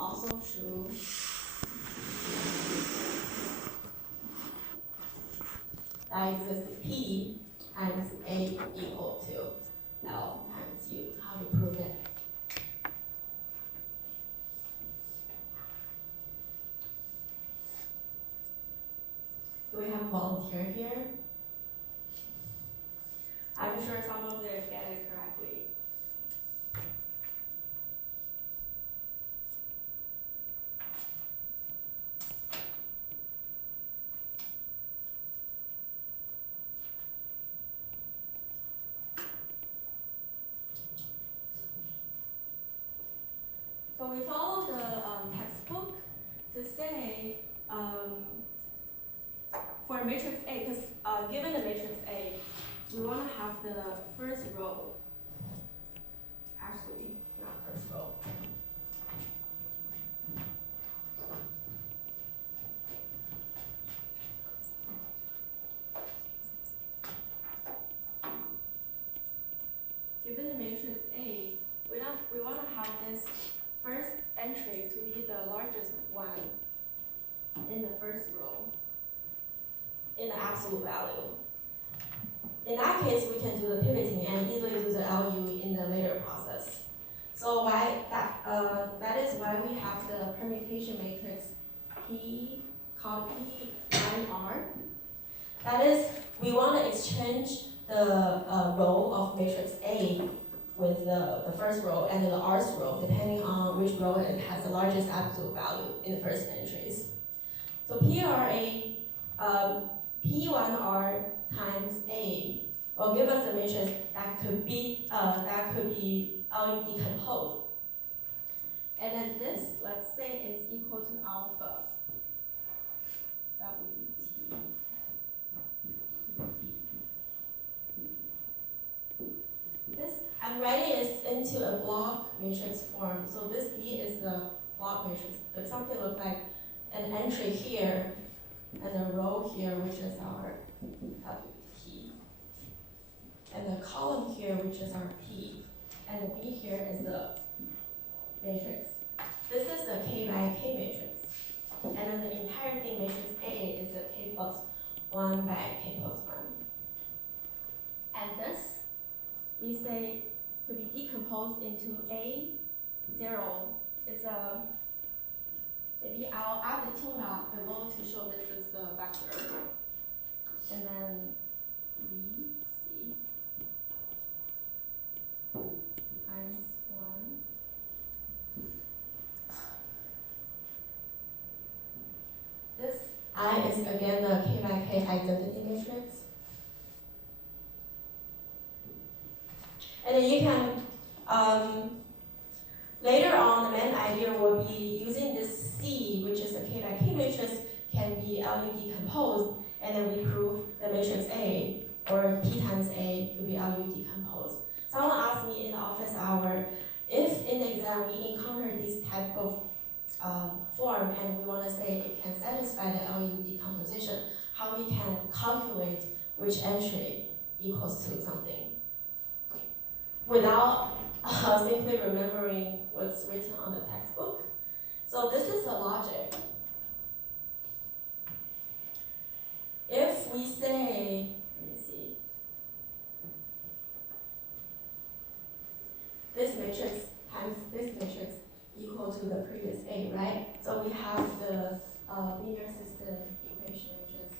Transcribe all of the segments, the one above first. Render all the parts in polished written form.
also true. That exists P times A equal to L times U. How do you prove it? Do we have a volunteer here? I'm sure some of you get it correctly. So we follow the textbook to say for matrix A, because given the matrix A, we want to have the first row. Actually, not first row. Given the matrix A, we want to have this first entry to be the largest one in the first row in the absolute value. In that case, we can do the pivoting and easily do the LU in the later process. So that is why we have the permutation matrix P called P1R. That is, we want to exchange the row of matrix A with the first row and the rth row, depending on which row it has the largest absolute value in the first entries. So P1R times A will give us a matrix that could be LU decomposed. And then this, let's say, is equal to alpha. WT. This, I'm writing it into a block matrix form. So this B is the block matrix. But something looks like an entry here and a row here, which is our WT. And the column here, which is our P. And the B here is the matrix. This is the K by K matrix. And then the entire thing, matrix A, is the K plus 1 by K plus 1. And this, we say, to be decomposed into A0. It's a, maybe I'll add the tilde below to show this is the vector. And then VC times 1. This I is again the K by K identity matrix. And then you can, later on, the main idea will be using this C, which is the K by K matrix, can be LU decomposed, and then we prove the matrix A, or P times A, could be LU decomposed. Someone asked me in the office hour, if in the exam we encounter this type of form and we want to say it can satisfy the LU decomposition, how we can calculate which entry equals to something without simply remembering what's written on the textbook. So this is the logic. If we say, let me see, this matrix times this matrix equal to the previous A, right? So we have the linear system equation, which is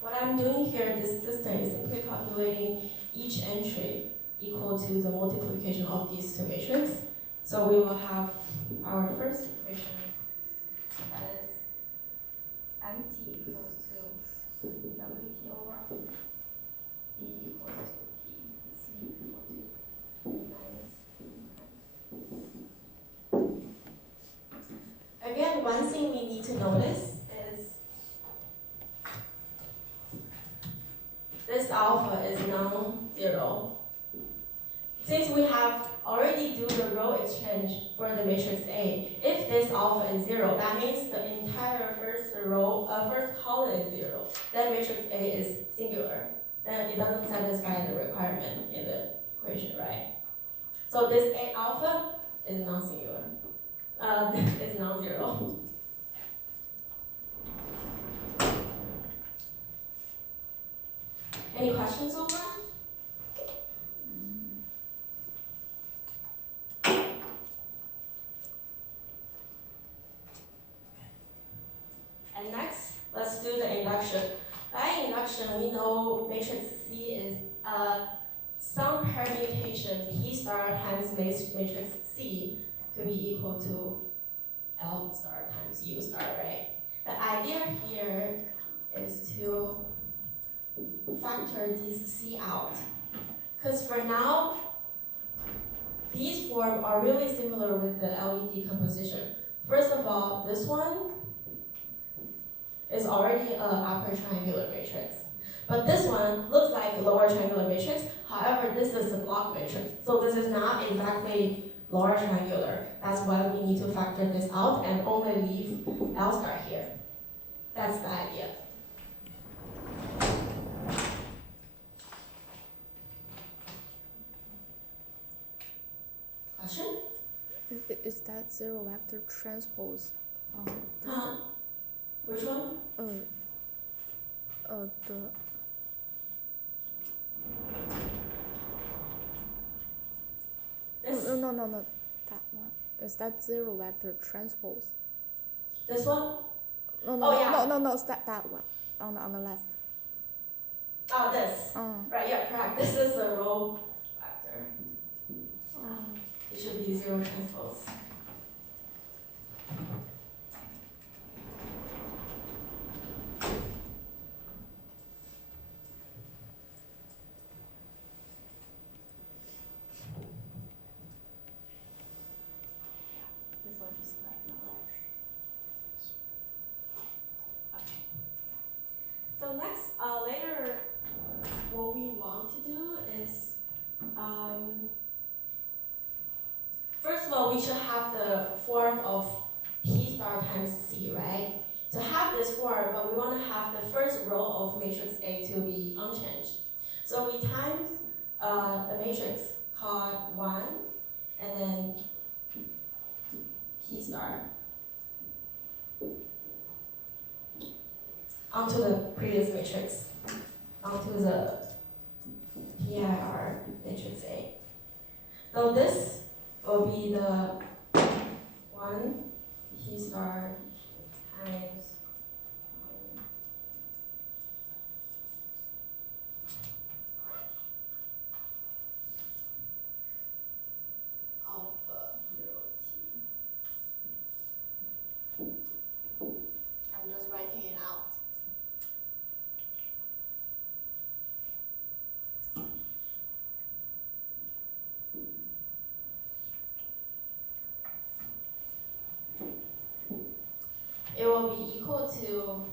what I'm doing here, this system is simply calculating each entry equal to the multiplication of these two matrices. So we will have our first equation, that is MT equals to WT over B equals to P, C equal to minus P. Again, one thing we need to notice is this alpha is non-zero. since we have already do the row exchange for the matrix A, if this alpha is 0, that means the entire first row, first column is 0. Then matrix A is singular. Then it doesn't satisfy the requirement in the equation, right? So this A alpha is non-singular. It's non-zero. Any questions so far? And next, let's do the induction. By induction, we know matrix C is some permutation P star times matrix C to be equal to L star times U star, right? The idea here is to factor these C out. Because for now, these forms are really similar with the LED composition. First of all, this one is already an upper triangular matrix. But this one looks like a lower triangular matrix. However, this is a block matrix. So this is not exactly lower triangular. That's why we need to factor this out and only leave L star here. That's the idea. Question? Is that zero vector transpose? Which one? This? No, that one. Is that zero vector transpose? This one? No, Oh, yeah. no, it's that one on the left. Oh, this. Right, yeah, correct. This is the row vector. It should be zero transpose. This one is correct, not right. Okay. So next, later, what we want to do is, first of all, we should have the form of P star times C, right? To have this form, but we want to have the first row of matrix A to be unchanged. So we times a matrix called 1, and then P star onto the previous matrix, onto the PIR matrix A. So this will be the 1 P star times alpha 0T. I'm just writing it out. It will be equal to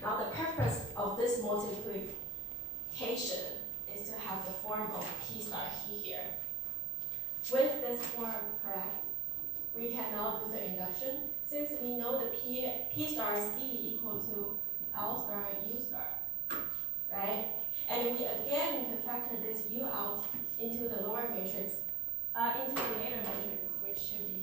now the purpose of this multiplication is to have the form of P star here. With this form, correct? We can now do the induction. Since we know the P star C equal to L star U star, right? And we again can factor this U out into the lower matrix, into the later matrix, which should be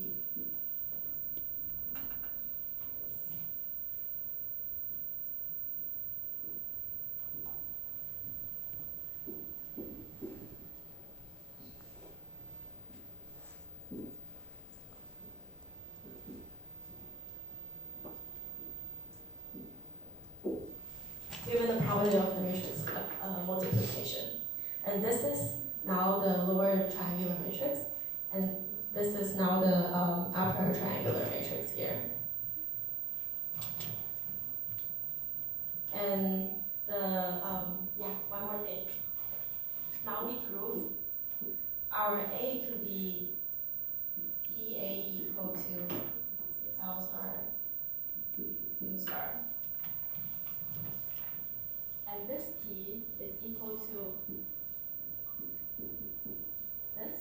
given the probability of the matrix multiplication. And this is now the lower triangular matrix, and this is now the upper triangular matrix here. And the, one more thing. we prove our A could be PA equal to L star U star. And this P is equal to this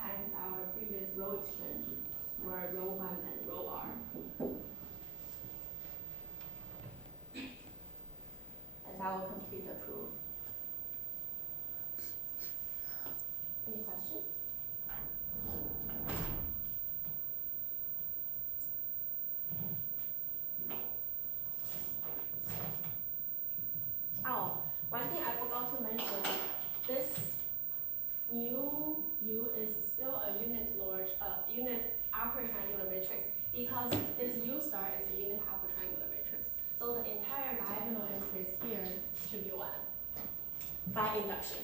times our previous row exchange for row 1 and row R. And that will complete the proof. Any questions? Oh, one thing I forgot to mention, this mu U is still a unit upper triangular matrix because this U star is a unit upper triangular matrix. So the entire diagonal entries here should be 1 by induction.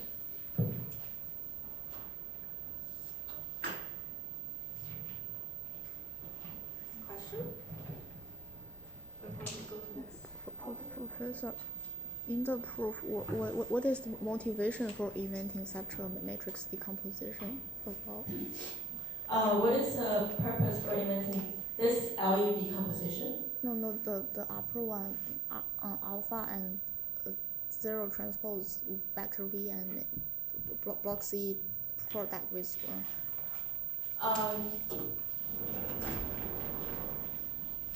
Question? Before we go to next. Professor, in the proof, what is the motivation for inventing such a matrix decomposition about? What is the purpose for inventing this LU decomposition? No, the upper one, alpha and 0 transpose vector V and block C product with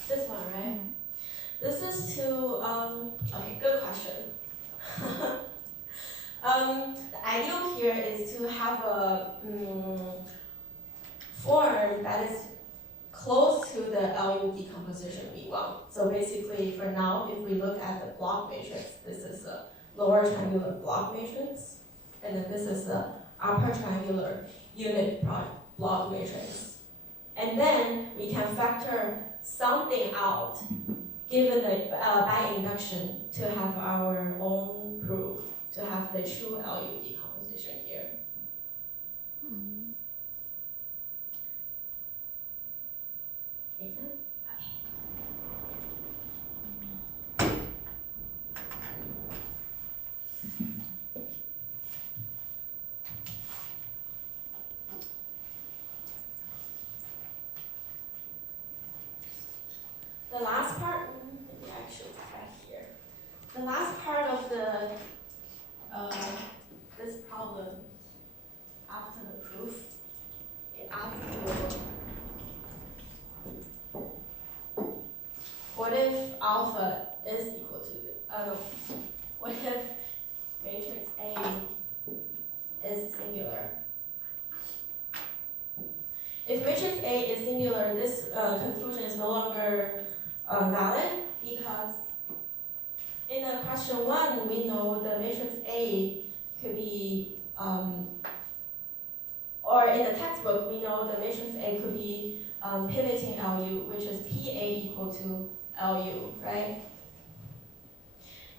This one, right? This is to, okay, good question. The ideal here is to have a form that is close to the LU decomposition we want. So basically, for now, if we look at the block matrix, this is a lower triangular block matrix, and then this is the upper triangular unit block matrix. And then we can factor something out, given the by induction, to have our own proof, to have the true LU decomposition here. Make sense? The last part, maybe actually back here. The last part of the this problem after the proof, it asks you, what if alpha is equal to what if matrix A is singular? If matrix A is singular, this conclusion is no longer valid because in the question 1, we know the matrix A could be, or in the textbook, we know the matrix A could be pivoting LU, which is PA equal to LU, right?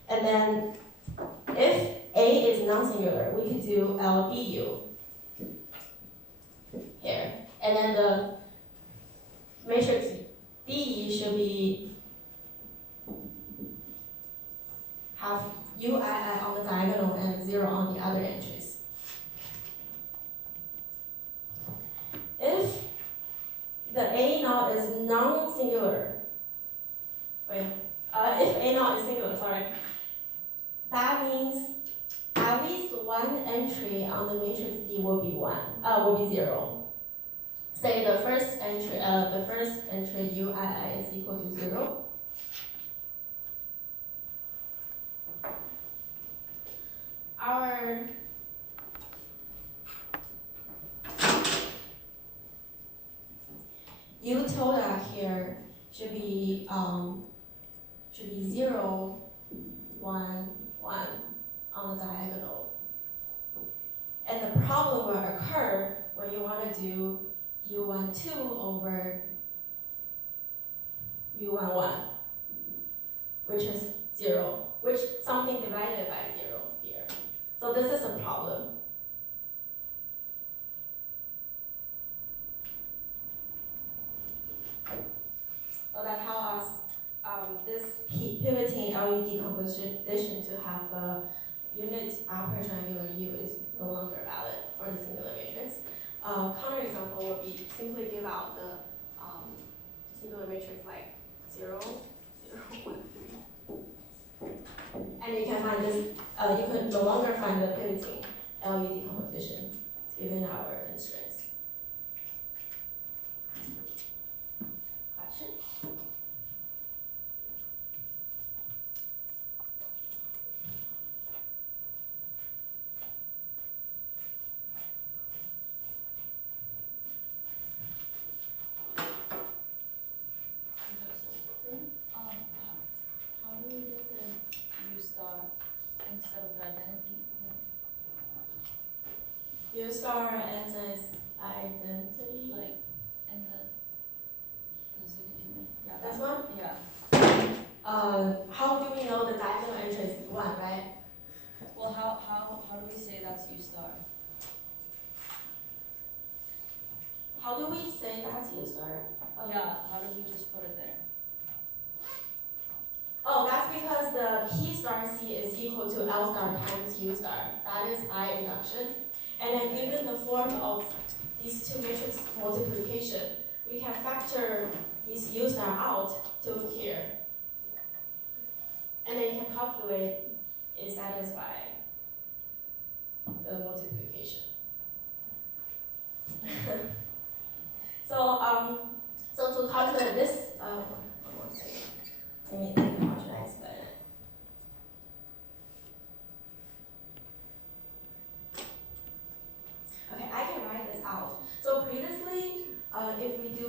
And then if A is non-singular, we could do LBU here. And then the matrix D should be have UII on the diagonal and 0 on the other entries. If the A naught is non-singular, if A naught is singular, sorry, that means at least one entry on the matrix D will be 0. Say the first entry UII is equal to 0. Our utility here should be 0, 1, 1 on the diagonal. And the problem will occur when you want to do U12 over U11, which is 0, which something divided by 0 here. So this is a problem. So that tells us this pivoting LU decomposition to have a unit upper triangular U is no longer valid. out the singular matrix like 0, 0, 1, 3. And you can find this, you could no longer find the pivoting LU decomposition given our constraints. Question? How do we get the U star instead of the identity? U star as identity. Like in the solution? Yeah. This one? Yeah. How do we know the diagonal entry is 1, right? Well, how do we say that's U star? How do we say that's U star? Yeah, how do we just put it there? Oh, that's because the P star C is equal to L star times U star. That is by induction. And then given the form of these two matrix multiplication, we can factor these U star out to here. And then you can calculate is satisfy the multiplication. So to calculate this, one more second. Let me think how should I explain it. Okay, I can write this out. So previously, if we do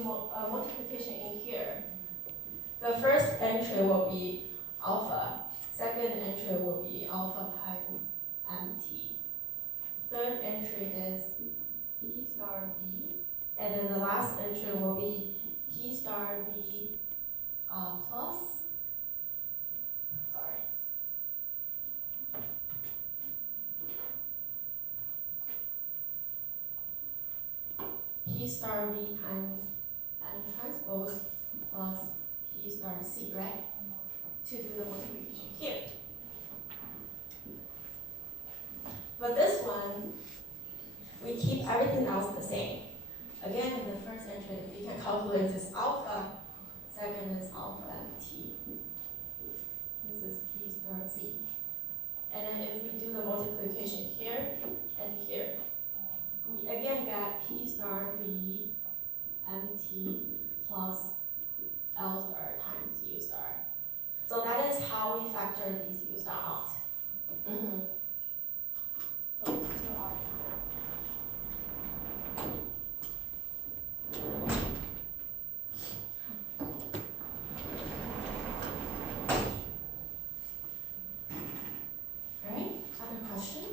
multiplication in here, the first entry will be alpha, second entry will be alpha times mt. Third entry is P star B, and then the last entry will be P star B plus, sorry, P star B times M transpose plus P star C, right? To do the multiplication here. But this one, we keep everything else the same. Again, in the first entry, we can calculate this alpha, second is alpha mt. This is P star C. And then if we do the multiplication here and here, we again get P star B mt plus L star times U star. So that is how we factor these U star out. Alright, other question?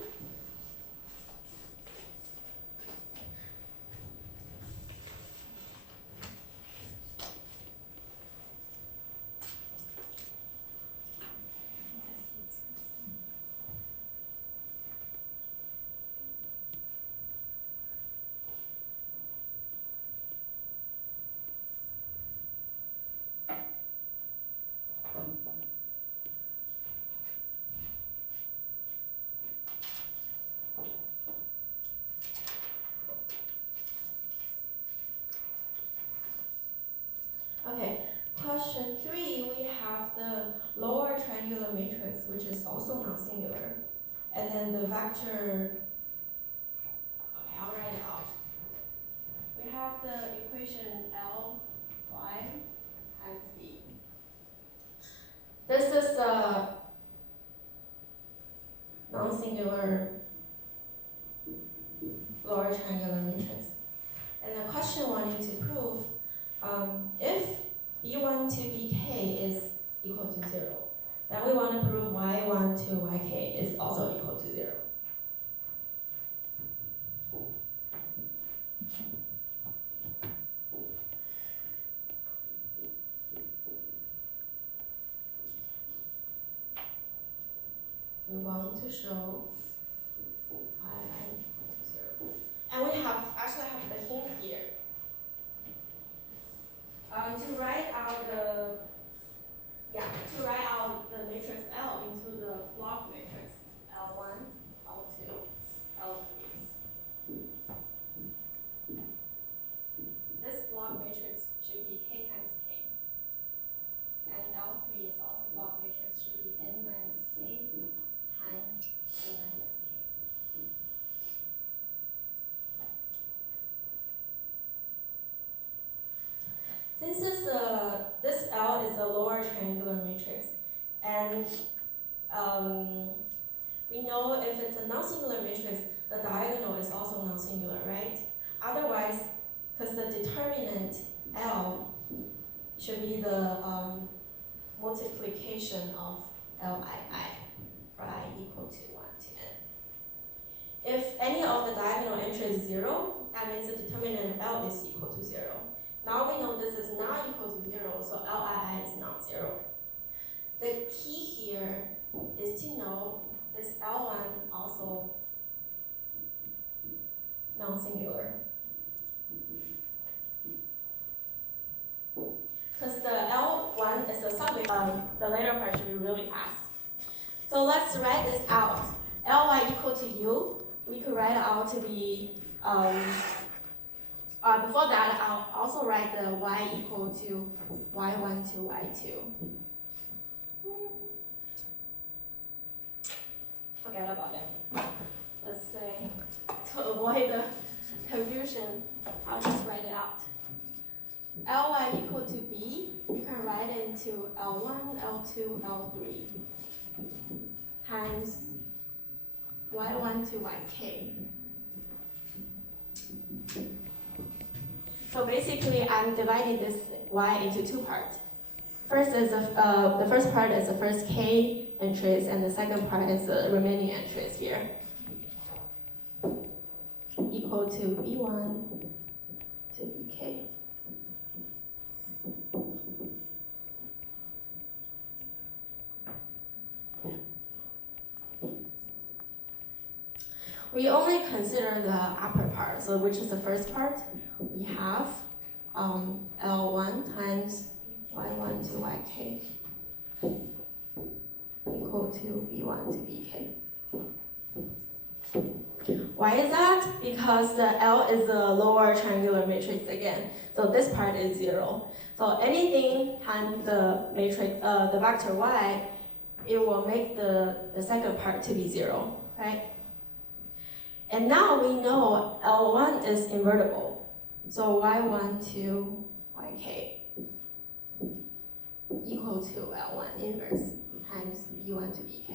Okay, question 3, we have the lower triangular matrix, which is also non-singular. And then the vector, okay, I'll write it out. We have the equation L, Y, times B. This is the non-singular lower triangular matrix. And the question wanting to prove if B1 to Bk is equal to 0, then we want to prove Y1 to Yk is also equal to 0. We want to show Y equal to 0. And we actually have the hint here. To write out the matrix L into the block matrix L1, it's a non-singular matrix, the diagonal is also non-singular, right? Otherwise, because the determinant L should be the multiplication of Lii, for I equal to 1 to n. If any of the diagonal entry is 0, that means the determinant L is equal to 0. Now we know this is not equal to 0, so Lii is not 0. The key here is to know this L1 also non-singular. Because the L1 is the submatrix, the later part should be really fast. So let's write this out. Ly equal to u, we could write it out to be, before that, I'll also write the y equal to y1 to y2. Forget about it. Let's say, to avoid the confusion, I'll just write it out. Ly equal to b, you can write it into L1, L2, L3 times y1 to yk. So basically, I'm dividing this y into two parts. First is the first part is the first k entries, and the second part is the remaining entries here. Equal to b1 to bk. We only consider the upper part, so which is the first part. We have L1 times y1 to yk equal to b1 to bk. Why is that? Because the L is the lower triangular matrix again, so this part is 0. So anything times the matrix, the vector y, it will make the second part to be 0, right? And now we know L1 is invertible. So y1 to yk equal to L1 inverse times b1 to bk.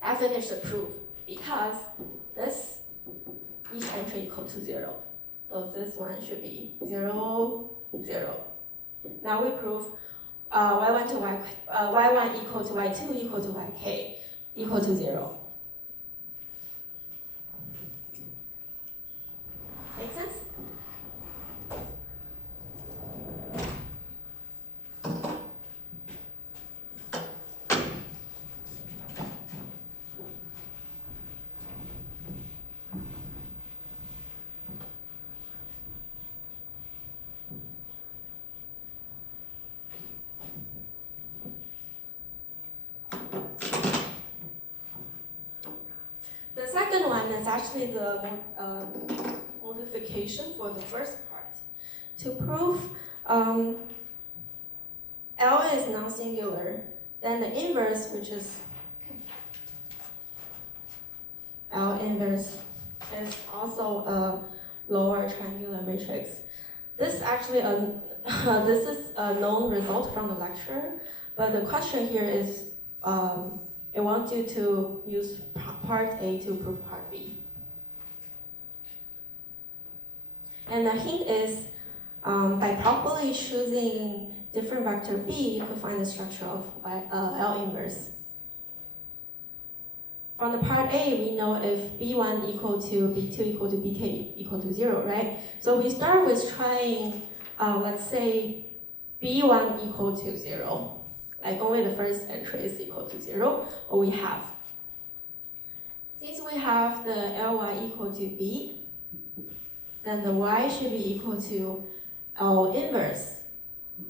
I finished the proof because this each entry equal to 0. So this one should be 0, 0. Now we prove y1 to y1 equal to y2 equal to yk equal to 0. Make sense? The second one is actually the modification for the first part. To prove L is non-singular, then the inverse, which is L inverse, is also a lower triangular matrix. This actually this is a known result from the lecture, but the question here is it wants you to use part A to prove part B. And the hint is, by properly choosing different vector B, you could find the structure of L inverse. From the part A, we know if B1 equal to B2 equal to BK equal to 0, right? So we start with trying, let's say, B1 equal to 0. Like only the first entry is equal to 0, or we have. Since we have the Ly equal to B, then the y should be equal to L inverse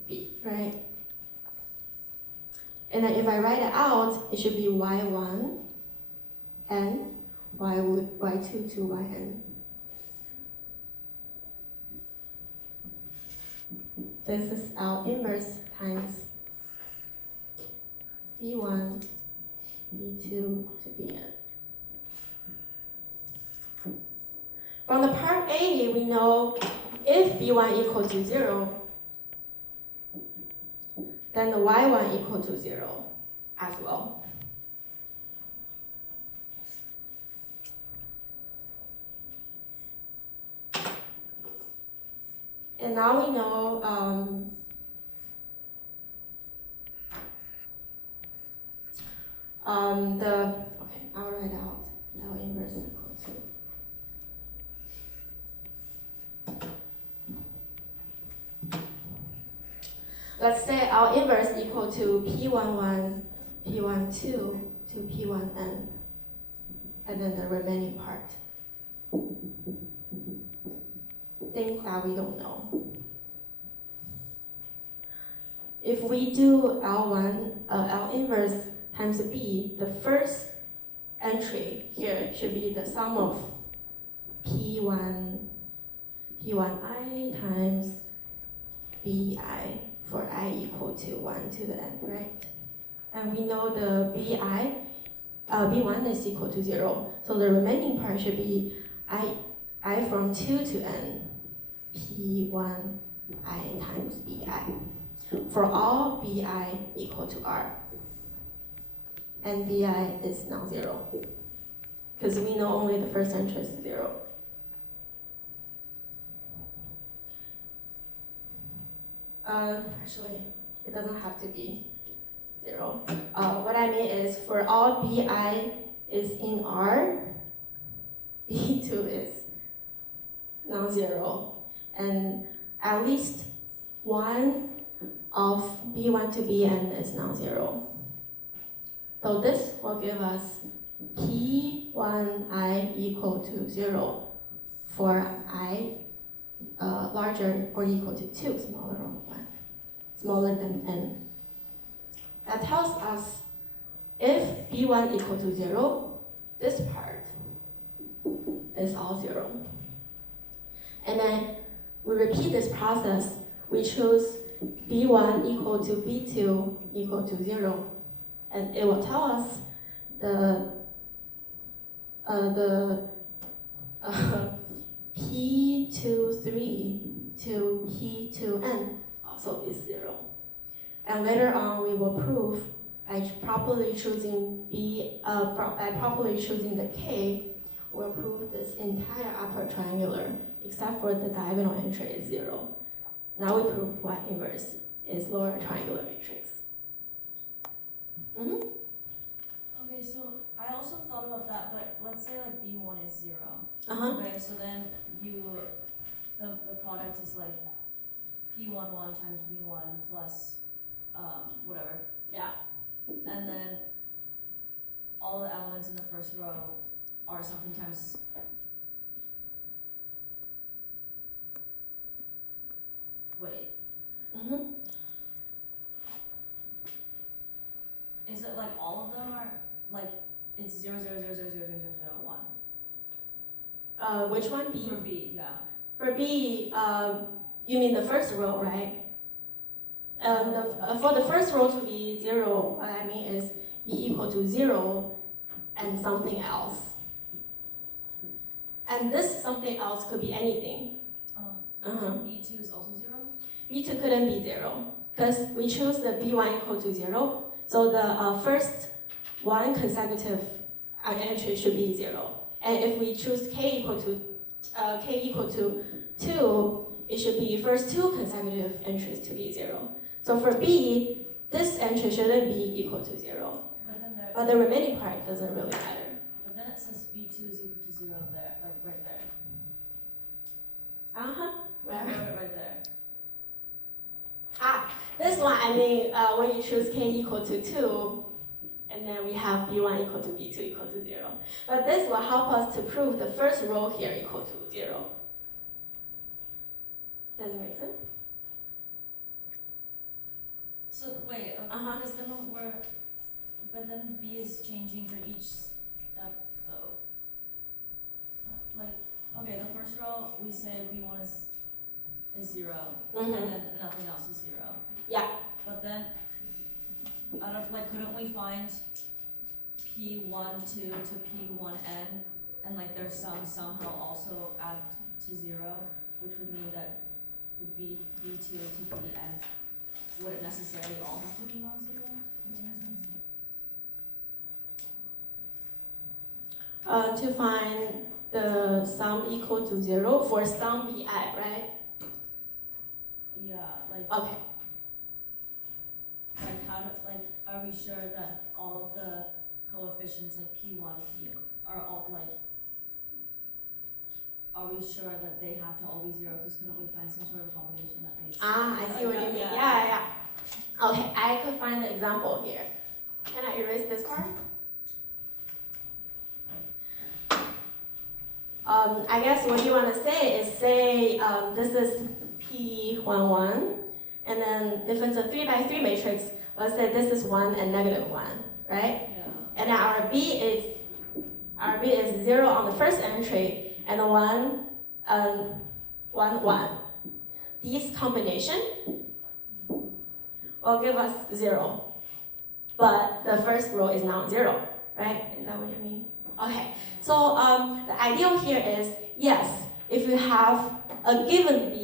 B, right? And then if I write it out, it should be y1 n, y2 to yn. This is L inverse times B1, B2 to Bn. From the part A, we know if B1 equal to 0, then the y1 equal to 0 as well. And now we know I'll write out L inverse equal to. Let's say L inverse equal to P11, P12 to P1n, and then the remaining part. Things that we don't know. If we do L inverse times B, the first entry here should be the sum of P1i times Bi for I equal to 1 to the n, right? And we know the B1 is equal to 0. So the remaining part should be I from 2 to n, P1i times Bi. For all Bi equal to R. And Bi is non-zero. Because we know only the first entry is 0. Actually, it doesn't have to be 0. What I mean is for all Bi is in R, B2 is non-zero. And at least one of B1 to Bn is non-zero. So this will give us P1i equal to 0 for I larger or equal to 2, smaller than n. That tells us if B1 equal to 0, this part is all 0. And then we repeat this process. We choose B1 equal to B2 equal to 0. And it will tell us the P23 to P2n also is 0. And later on, we will prove by properly choosing the K, we'll prove this entire upper triangular, except for the diagonal entry is 0. Now we prove Y inverse is lower triangular matrix. Mm-hmm. Okay, so I also thought about that, but let's say like B1 is 0. Uh-huh. Okay, so then the product is like P11 times B1 plus whatever. Yeah. And then all the elements in the first row are something times. Wait, Mm-hmm. is it like all of them are like it's 0, 0, 0, 0, 0, 0, 0, 0, 1? Which one? B? For B, yeah. For B, you mean the first row, right? For the first row to be 0, what I mean is B equal to 0 and something else. And this something else could be anything. B2 is also 0? B2 couldn't be 0, because we choose the B1 equal to 0. So the first one consecutive entry should be 0. And if we choose K equal to 2, it should be first two consecutive entries to be 0. So for B, this entry shouldn't be equal to 0. But the remaining part doesn't really matter. But then it says B2 is equal to 0 there, like right there. Uh-huh. I wrote it right there. This one, I mean, when you choose K equal to 2, and then we have B1 equal to B2 equal to 0. But this will help us to prove the first row here equal to 0. Does it make sense? So wait, because then but then B is changing for each step though. Like, okay, the first row we say B1 is 0, Mm-hmm. and then nothing else is 0. Yeah. But then, couldn't we find P12 to P1n, and like their sum somehow also add to 0, which would mean that would be B2 to Bn wouldn't necessarily all have to be non-zero? To find the sum equal to 0 for some Bi, right? Yeah, like, Okay. how to, are we sure that all of the coefficients, like P1, P, are all, are we sure that they have to all be zero? Because couldn't we find some sort of combination that makes? I see what you mean. Yeah. Okay, I could find the example here. Can I erase this part? I guess what you want to say is this is P11, and then if it's a 3 by 3 matrix, let's say this is 1 and -1, right? Yeah. And our B is 0 on the first entry, and 1, 1. These combination will give us 0, but the first row is non-zero, right? Is that what you mean? Okay, so the ideal here is, yes, if you have a given B,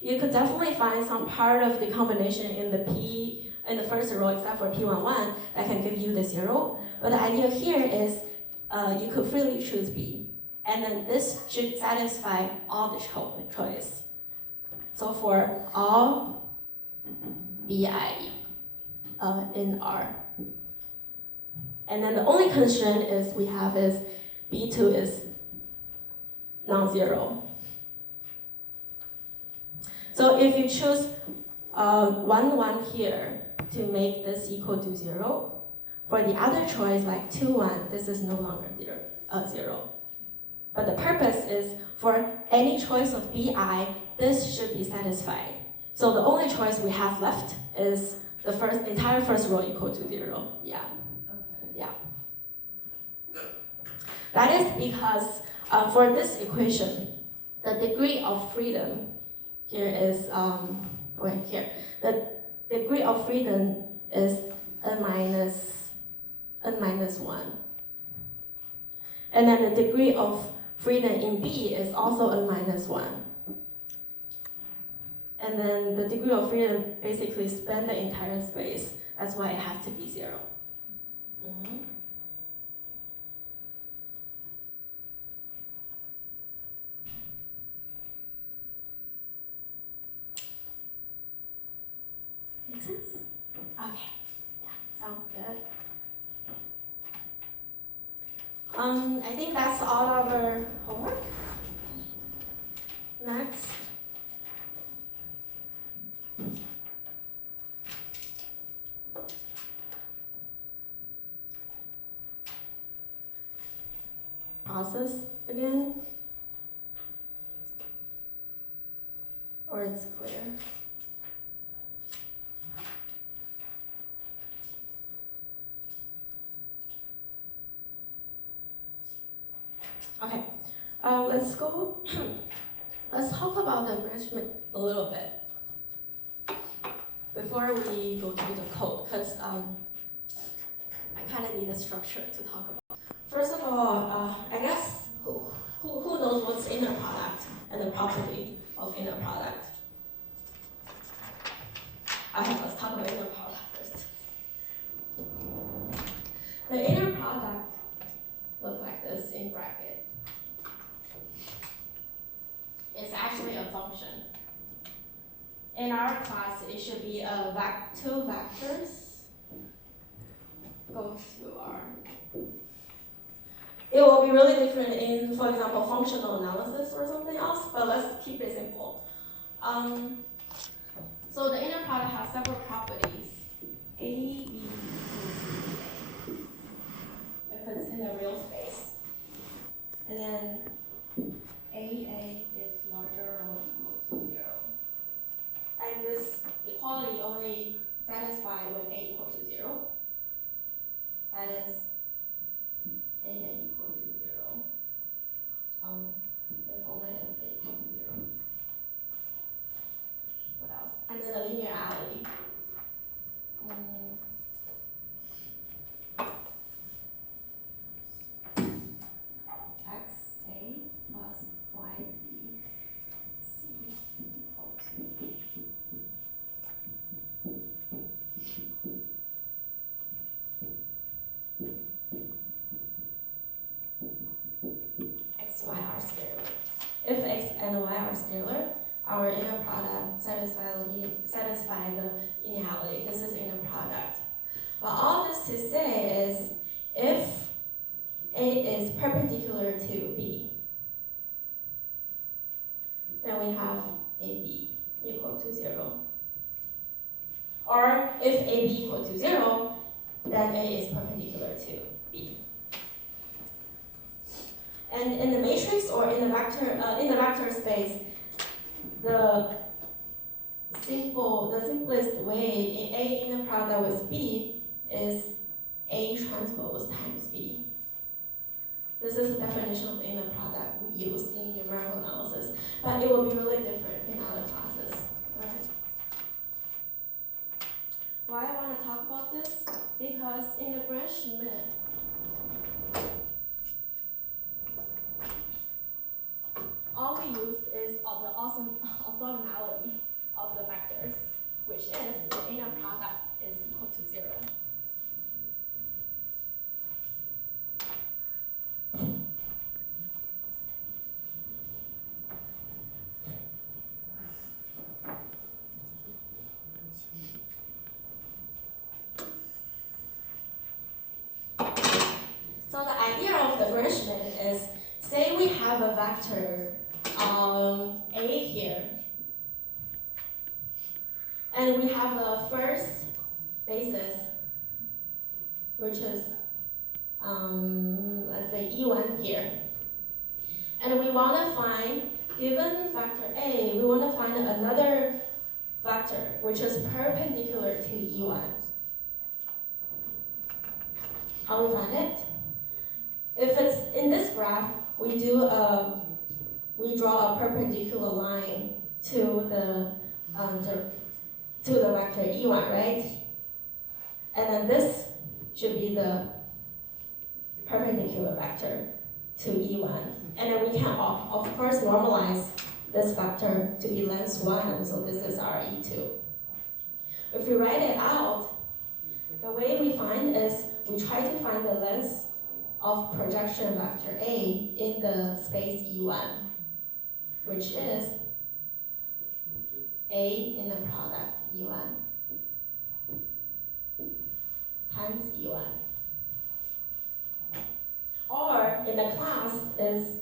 you could definitely find some part of the combination in the first row, except for P11, that can give you the 0. But the idea here is you could freely choose B, and then this should satisfy all the choice. So for all BI in R. And then the only constraint is B2 is non-zero. So if you choose 1, 1 here to make this equal to 0, for the other choice, like 2, 1, this is no longer 0. But the purpose is for any choice of BI, this should be satisfied. So the only choice we have left is the entire first row equal to 0. Yeah. Okay. Yeah. That is because for this equation, the degree of freedom here is the degree of freedom is n minus 1. And then the degree of freedom in B is also n minus 1. And then the degree of freedom basically spans the entire space. That's why it has to be 0. Mm-hmm. Make sense? Okay. Yeah, sounds good. I think that's all our homework. Next. Process again. Or it's clear. Okay, let's go. Let's talk about the enrichment a little bit before we go to the code, because I kind of need a structure to talk about. First of all, I guess who knows what's inner product and the property of inner product? Okay, let's talk about inner product first. The inner product looks like this in bracket. It's actually a function. In our class, it should be two vectors go to R. It will be really different in, for example, functional analysis or something else, but let's keep it simple. So the inner product has several properties. A, B, if it's in the real space. And then A is larger or equal to 0. And this equality only satisfies when A equals to 0. That is A equal to 0. If only if A equal to 0. What else? And then the linearity. XA plus YB C equal to X, Y are scalar. If X and Y are scalar, our inner product satisfy the linearity. This is inner product. But all this to say is, if A is perpendicular to B, then we have AB equal to 0. Or if AB equal to 0, then A is perpendicular to B. And in the matrix or in the vector space, the simplest way in A inner product with B is A transpose times B. This is the definition of the inner product we use in numerical analysis, but it will be really different in other classes. Right? Why I want to talk about this? Because in the Grant-Schmidt, all we use is of the orthogonality of the vectors, which is the inner product is equal to 0. So the idea of the Grant-Schmidt is, say we have a vector A here, and we have a first basis, which is, let's say E1 here. And we want to find, given vector A, we want to find another vector, which is perpendicular to E1. How we find it? If it's in this graph, we draw a perpendicular line to the vector E1, right? And then this should be the perpendicular vector to E1. And then we can, of course, normalize this vector to be length 1, so this is our E2. If we write it out, the way we find is we try to find the length of projection vector A in the space E1, which is A in the product E1 times E1. Or in the class is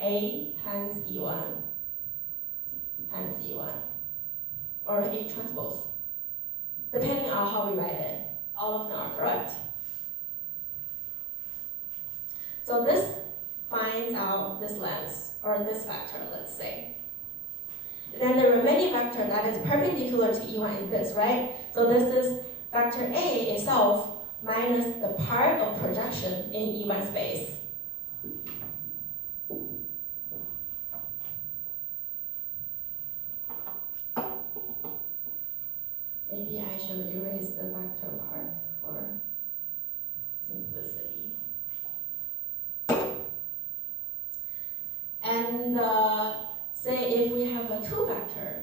A times E1 times E1, or A transpose, depending on how we write it. All of them are correct. So this finds out this length, or this vector, let's say. Then the remaining vector that is perpendicular to E1 is this, right? So this is vector A itself minus the part of projection in E1 space. Maybe I should erase the vector part for simplicity. And say if we have a 2 vector,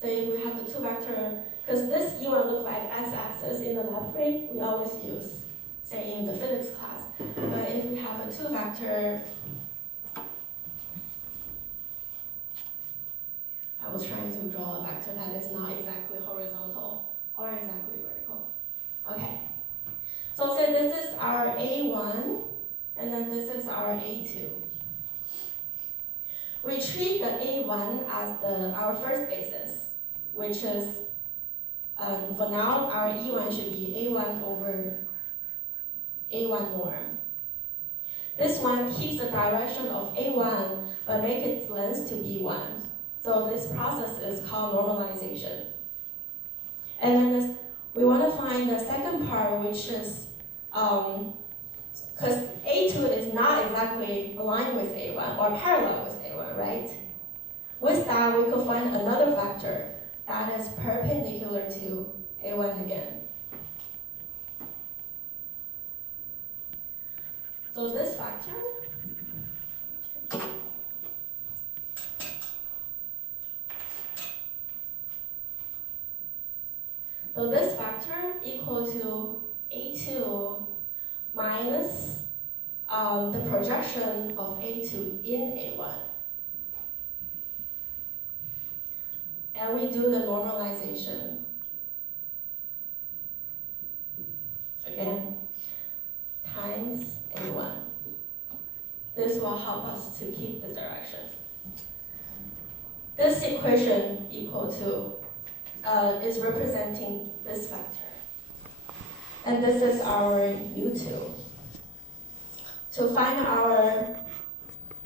say if we have the 2 vector, because this E1 looks like x-axis in the lab frame, we always use, say in the physics class. But if we have a 2 vector, I was trying to draw a vector that is not exactly horizontal or exactly vertical. Okay. So say this is our A1, and then this is our A2. We treat the A1 as our first basis, which is, for now, our E1 should be A1 over A1 norm. This one keeps the direction of A1, but make its length to be 1. So this process is called normalization. And then we want to find the second part, which is, because A2 is not exactly aligned with A1 or parallel with A1, right? With that, we could find another vector that is perpendicular to A1 again. So this vector, equal to A2 minus the projection of A2 in A1. And we do the normalization. Again, times A1. This will help us to keep the direction. This equation equal to is representing this vector. And this is our U2. To find our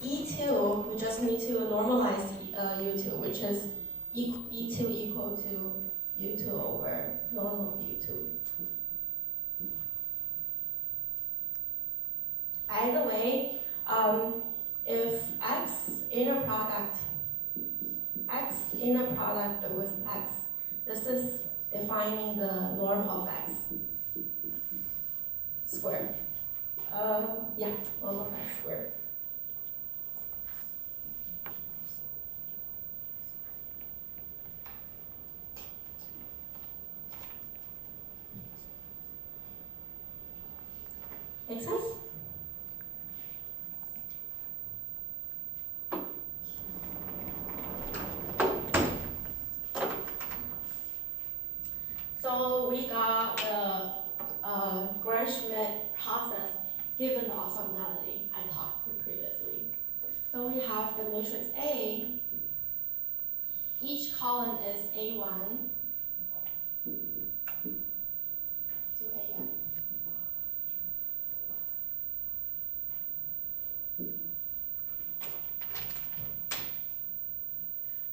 E2, we just need to normalize U2, which is E2 equal to U2 over normal U2. Either way, if X inner product with X, this is defining the norm of X squared. Norm of X squared. Make sense? So we got the Gram-Schmidt process given the orthogonality I talked previously. So we have the matrix A. Each column is A1 to AN.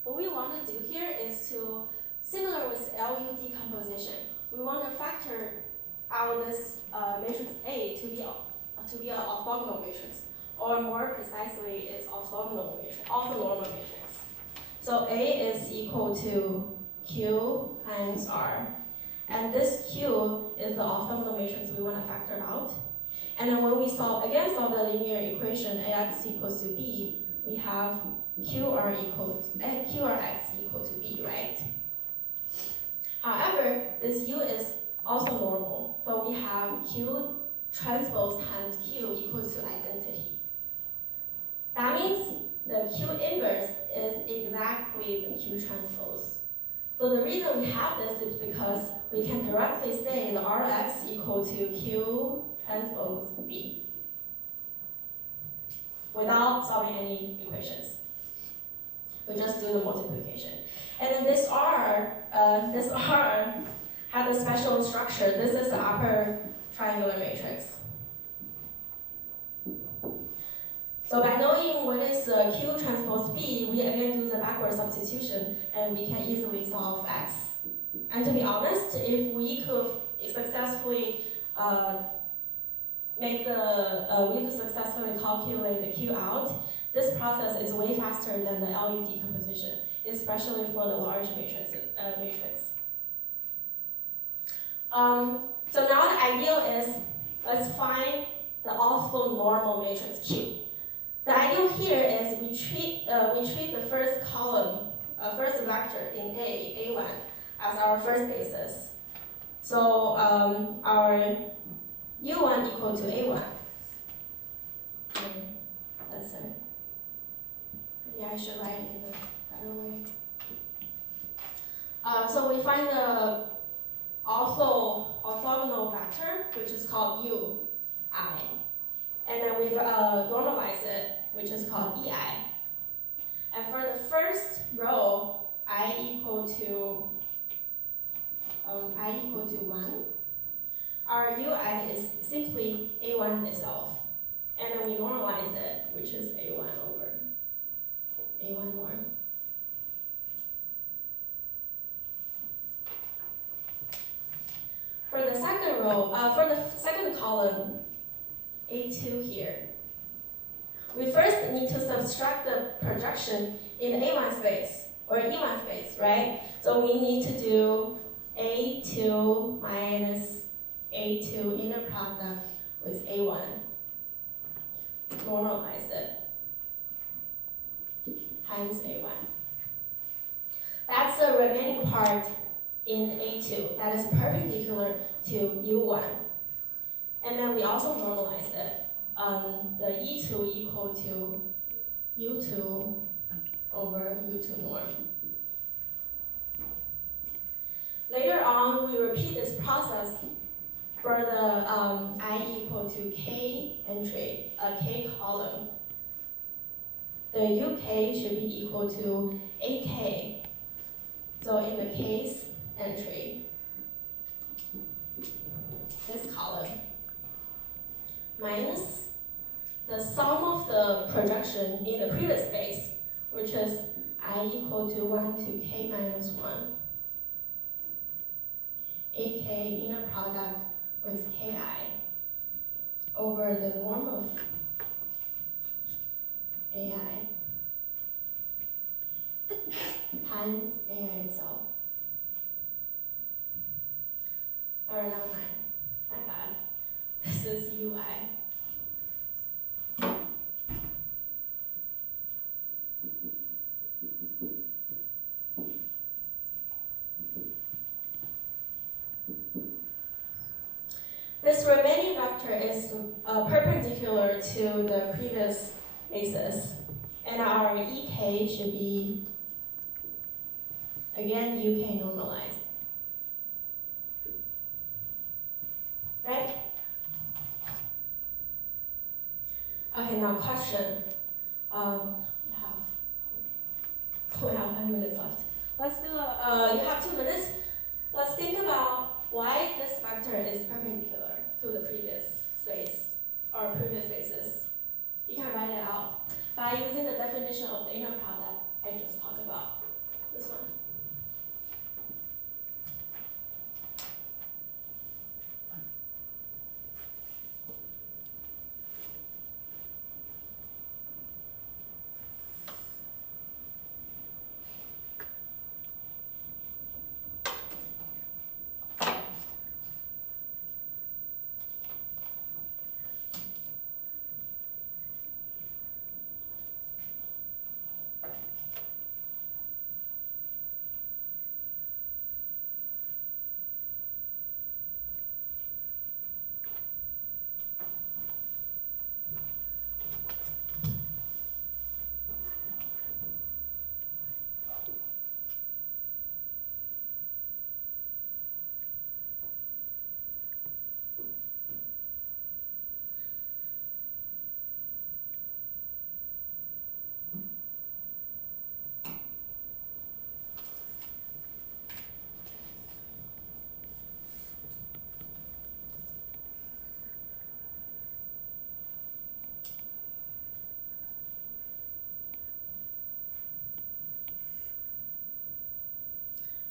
What we want to do here is to, similar with LU decomposition, we want to factor out this matrix A to be an orthogonal matrix, or more precisely, it's orthogonal matrix, orthonormal matrix. So A is equal to Q times R, and this Q is the orthogonal matrix we want to factor out. And then when we solve the linear equation AX equals to B, we have QRX equal to B, right? However, this U is also normal, but we have Q transpose times Q equals to identity. That means the Q inverse is exactly the Q transpose. So the reason we have this is because we can directly say the Rx equal to Q transpose B without solving any equations. We just do the multiplication. And then this R has a special structure. This is the upper triangular matrix. So by knowing what is Q transpose B, we again do the backward substitution, and we can easily solve X. And to be honest, if we could successfully calculate the Q out, this process is way faster than the LU decomposition, especially for the large matrix. So now the ideal is, let's find the orthonormal matrix Q. The ideal here is we treat the first column, first vector in A1, as our first basis. So our U1 equal to A1. That's it. Maybe I should write it in a better way. So we find the orthogonal vector, which is called UI. And then we've normalized it, which is called EI. And for the first row, I equal to 1. Our UI is simply A1 itself. And then we normalize it, which is A1 over A1 more. For the second row, for the second column, A2 here, we first need to subtract the projection in A1 space, or E1 space, right? So we need to do A2 minus A2 inner product with A1. Normalize it times A1. That's the remaining part in A2 that is perpendicular to U1. And then we also normalize it. The E2 equal to U2 over U2 norm. Later on, we repeat this process for the I equal to K entry, a K column. The UK should be equal to AK. So in the case entry, this column, minus the sum of the projection in the previous space, which is I equal to 1 to K minus 1. AK inner product with Ki over the norm of AI times AI itself. Sorry, never mind. My bad. This is UI. This remaining vector is perpendicular to the previous basis, and our EK should be, again, UK normalized. Right? Okay, now question. We have 5 minutes left. Let's do you have 2 minutes. Let's think about why this vector is perpendicular to the previous space or previous basis. You can write it out by using the definition of the inner product I just talked about. This one.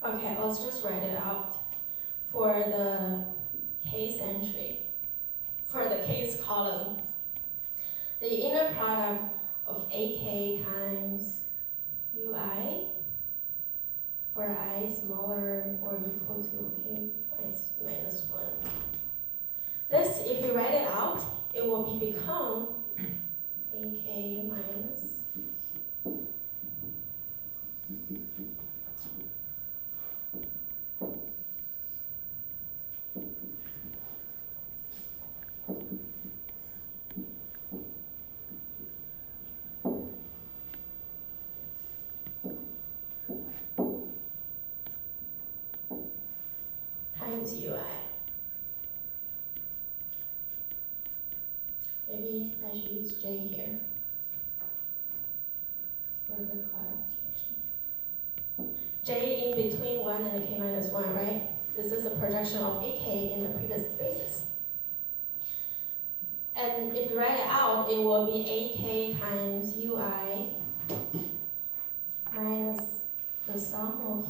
Okay, let's just write it out. For the case entry, for the case column, the inner product of AK times UI for I smaller or equal to K minus 1. This, if you write it out, it will become AK minus times UI. Maybe I should use J here for the clarification. J in between 1 and K minus 1, right? This is a projection of AK in the previous spaces. And if you write it out, it will be AK times UI minus the sum of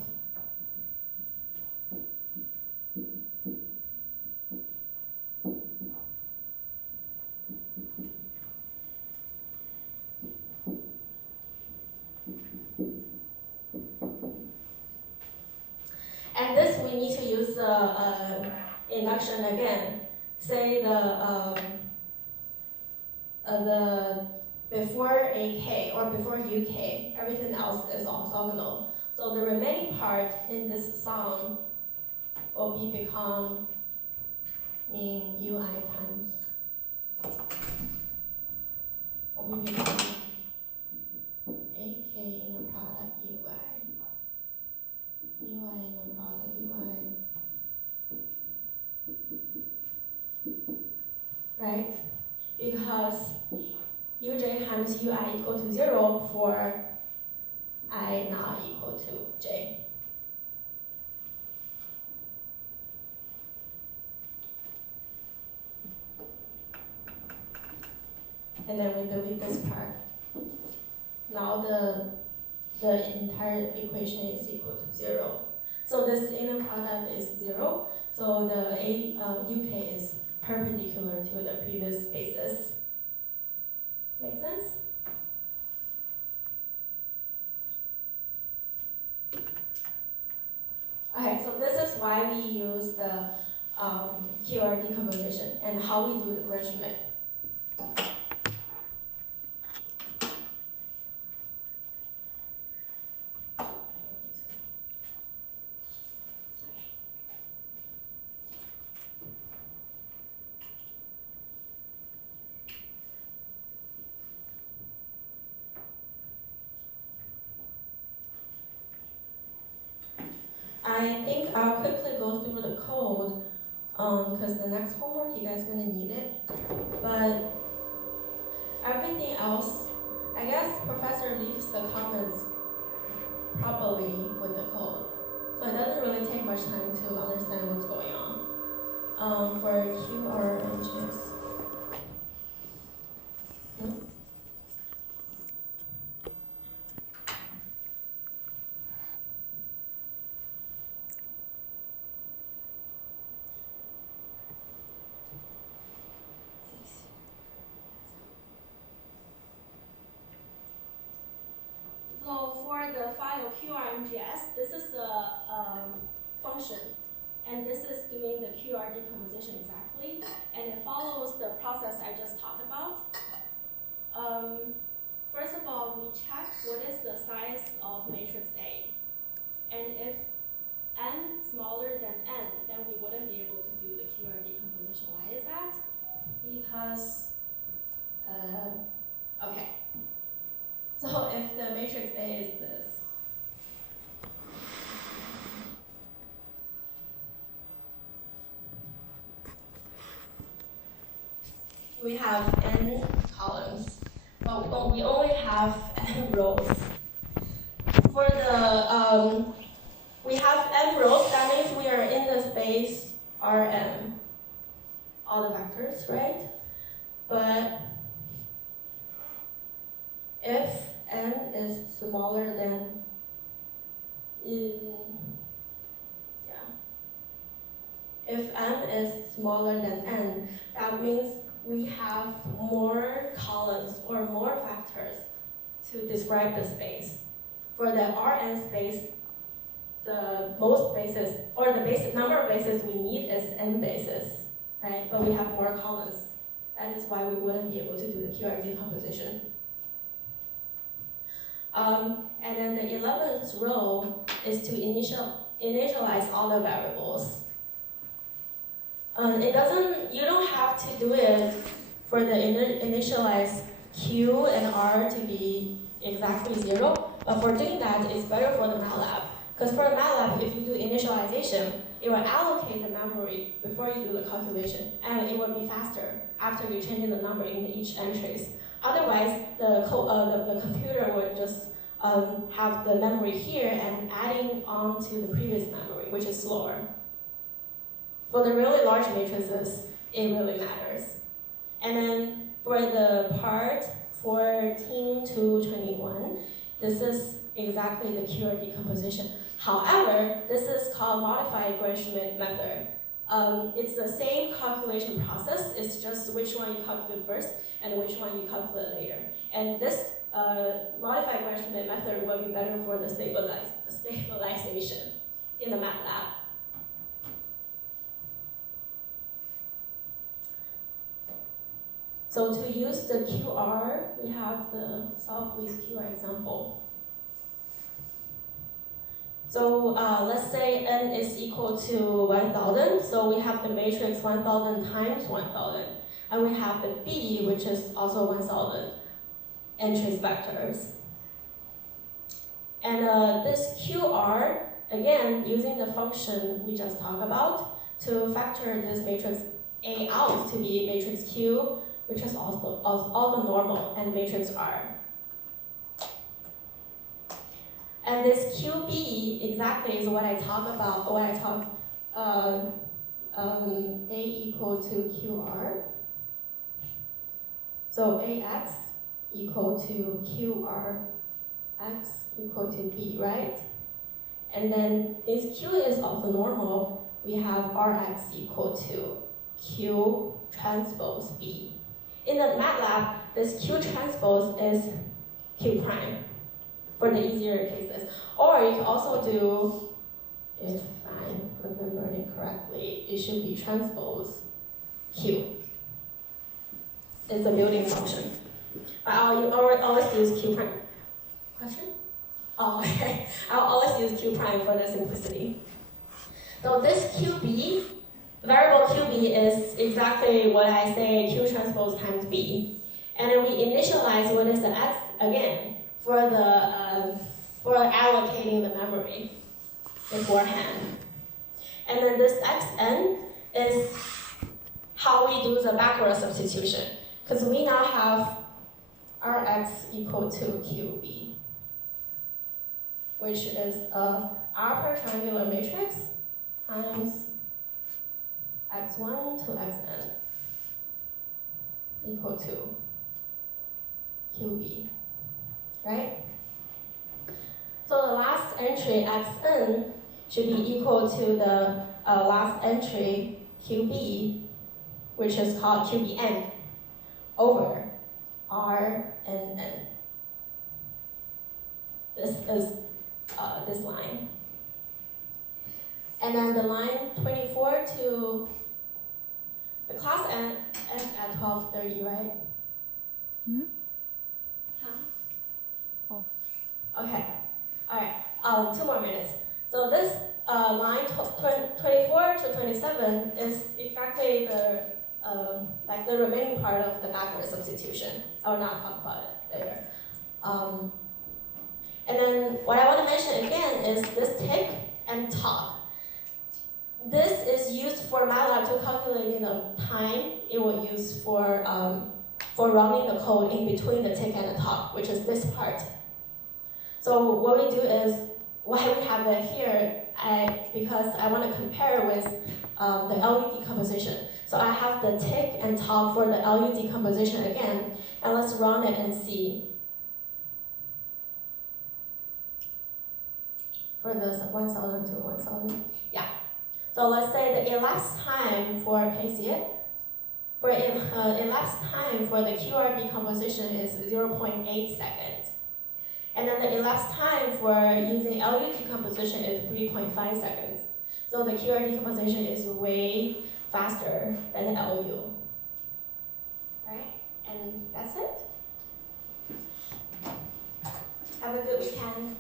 and this we need to use the induction again. Say the before AK or before UK, everything else is orthogonal. So the remaining part in this sum will become mean ui times, or we will do ak inner product ui, inner product ui, right? Because uj times ui equal to 0 for I not equal to j. And then we delete this part. Now the entire equation is equal to 0. So this inner product is 0. So the uk is perpendicular to the previous basis. Make sense? Okay, so this is why we use the QR decomposition and how we do the Gresham. I think I'll quickly go through the code because the next homework you guys are gonna need it. But everything else, I guess Professor leaves the comments properly with the code. So it doesn't really take much time to understand what's going on. For QR and GIS. So for the file QRMGS, this is the function, and this is doing the QR decomposition exactly, and it follows the process I just talked about. First of all, we check what is the size of matrix A, and if n smaller than n, then we wouldn't be able to do the QR decomposition. Why is that? Because, okay. So if the matrix A is this, we have n columns, but we only have n rows. For the, we have n rows, that means we are in the space Rm, all the vectors, right? But if n is smaller than, if n is smaller than n, that means we have more columns or more factors to describe the space. For the Rn space, the most bases, or the basic number of bases we need is n bases, right? But we have more columns. That is why we wouldn't be able to do the QR decomposition. And then the 11th row is to initialize all the variables. You don't have to do it for the initialize Q and R to be exactly 0, but for doing that, it's better for the MATLAB. Because for MATLAB, if you do initialization, it will allocate the memory before you do the calculation, and it will be faster after you change the number in each entries. Otherwise, the computer would just have the memory here and adding on to the previous memory, which is slower. For the really large matrices, it really matters. And then for the part 14 to 21, this is exactly the QR decomposition. However, this is called modified Gresham method. It's the same calculation process, it's just which one you calculate first and which one you calculate later. And this modified Gresham method will be better for the stabilization in the MATLAB. So to use the QR, we have the solve with QR example. So let's say n is equal to 1,000. So we have the matrix 1,000 times 1,000. And we have the B, which is also 1,000 entries vectors. And this QR, again, using the function we just talked about, to factor this matrix A out to be matrix Q, which is also normal, and matrix R. And this QB exactly is what I talk about, A equal to QR. So AX equal to QRX equal to B, right? And then this Q is also normal. We have Rx equal to Q transpose B. In the MATLAB, this Q transpose is Q prime for the easier cases. Or you can also do, if I'm remembering correctly, it should be transpose Q. It's a building function. I'll always use Q prime. Question? Oh, okay. I'll always use Q prime for the simplicity. So this QB, variable QB is exactly what I say Q transpose times B. And then we initialize what is the X again for allocating the memory beforehand. And then this Xn is how we do the backward substitution. Because we now have Rx equal to QB, which is R per triangular matrix times x1 to xn equal to QB, right? So the last entry xn should be equal to the last entry QB, which is called QBn, over R and N. This is this line. And then the line 24 to the class ends at 12:30, right? Hmm? Huh? Oh. Okay. All right. 2 more minutes. So this line 24 to 27 is exactly the like the remaining part of the backward substitution. I will not talk about it later. And then what I want to mention again is this tick and top. This is used for MATLAB to calculating the time it will use for running the code in between the tick and the top, which is this part. So what we do is, why we have it here, because I want to compare with the LU decomposition. So I have the tick and top for the LU decomposition again, and let's run it and see. For the 1,000 to 1,000, yeah. So let's say the elapsed time for, can you see it? For elapsed time for the QR decomposition is 0.8 seconds. And then the elapsed time for using LU decomposition is 3.5 seconds. So the QR decomposition is way faster than the LU. Right? And that's it. Have a good weekend.